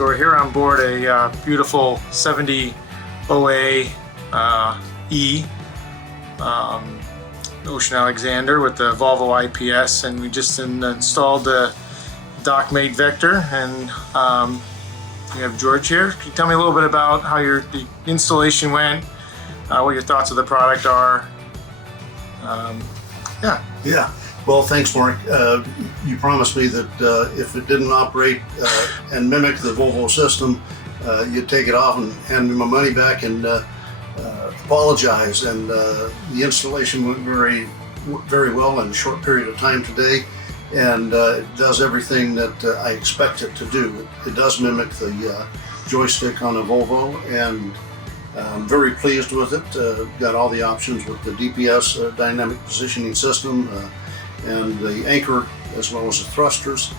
So we're here on board a beautiful 70 OA E Ocean Alexander with the Volvo IPS, and we just installed the DockMate Vector, and we have George here. Can you tell me a little bit about how the installation went, what your thoughts of the product are? Yeah. Well, thanks, Mark. You promised me that if it didn't operate and mimic the Volvo system, you'd take it off and hand me my money back and apologize. And the installation went very well in a short period of time today, and it does everything that I expect it to do. It does mimic the joystick on a Volvo, and I'm very pleased with it. Got all the options with the DPS dynamic positioning system and the anchor as well as the thrusters,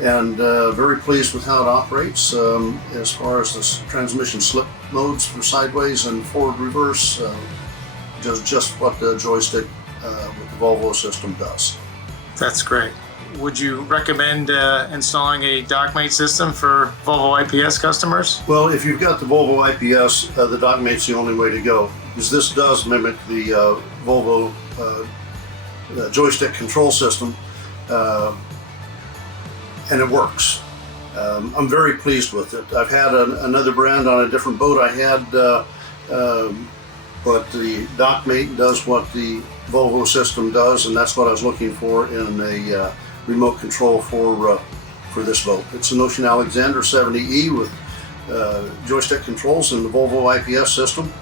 and very pleased with how it operates. As far as the transmission slip modes for sideways and forward reverse, does just what the joystick with the Volvo system does. That's great. Would you recommend installing a DockMate system for Volvo IPS customers? Well, if you've got the Volvo IPS, the DockMate's the only way to go, because this does mimic the Volvo joystick control system, and it works. I'm very pleased with it. I've had another brand on a different boat I had, but the DockMate does what the Volvo system does, and that's what I was looking for in a remote control for this boat. It's an Ocean Alexander 70E with joystick controls and the Volvo IPS system,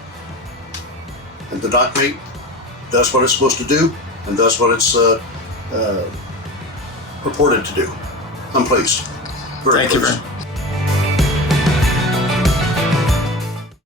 and the DockMate does what it's supposed to do, and that's what it's purported to do. I'm pleased. Very pleased. Thank you very much.